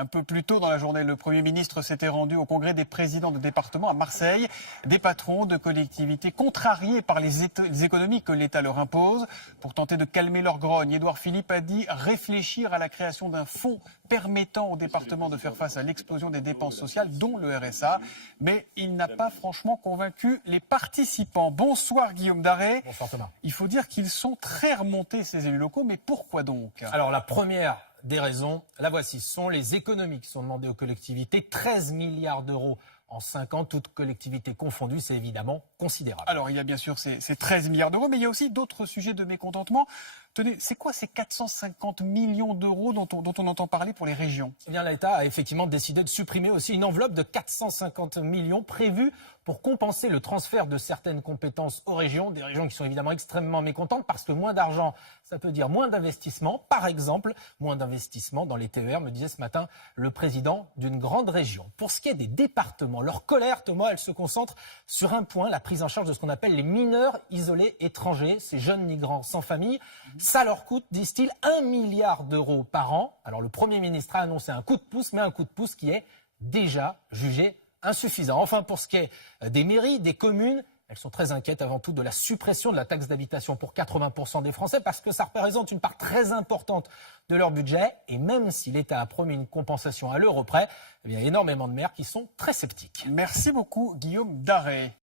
Un peu plus tôt dans la journée, le Premier ministre s'était rendu au congrès des présidents de département à Marseille. Des patrons de collectivités contrariés par les économies que l'État leur impose. Pour tenter de calmer leur grogne, Édouard Philippe a dit réfléchir à la création d'un fonds permettant au département de faire face à l'explosion des dépenses sociales, dont le RSA. Mais il n'a pas franchement convaincu les participants. Bonsoir Guillaume Daré. Bonsoir Thomas. Il faut dire qu'ils sont très remontés, ces élus locaux, mais pourquoi donc ? Alors la première des raisons, la voici, ce sont les économies qui sont demandées aux collectivités. 13 milliards d'euros en 5 ans, toutes collectivités confondues, c'est évidemment considérable. Alors il y a bien sûr ces 13 milliards d'euros, mais il y a aussi d'autres sujets de mécontentement. Tenez, c'est quoi ces 450 millions d'euros dont on entend parler pour les régions ? Eh bien, l'État a effectivement décidé de supprimer aussi une enveloppe de 450 millions prévue pour compenser le transfert de certaines compétences aux régions, des régions qui sont évidemment extrêmement mécontentes parce que moins d'argent, ça peut dire moins d'investissement. Par exemple, moins d'investissement dans les TER, me disait ce matin le président d'une grande région. Pour ce qui est des départements, leur colère, Thomas, elle se concentre sur un point, la prise en charge de ce qu'on appelle les mineurs isolés étrangers, ces jeunes migrants sans famille. Ça leur coûte, disent-ils, 1 milliard d'euros par an. Alors le Premier ministre a annoncé un coup de pouce, mais un coup de pouce qui est déjà jugé insuffisant. Enfin, pour ce qui est des mairies, des communes, elles sont très inquiètes avant tout de la suppression de la taxe d'habitation pour 80% des Français parce que ça représente une part très importante de leur budget. Et même si l'État a promis une compensation à l'euro près, eh bien, il y a énormément de maires qui sont très sceptiques. Merci beaucoup Guillaume Daré.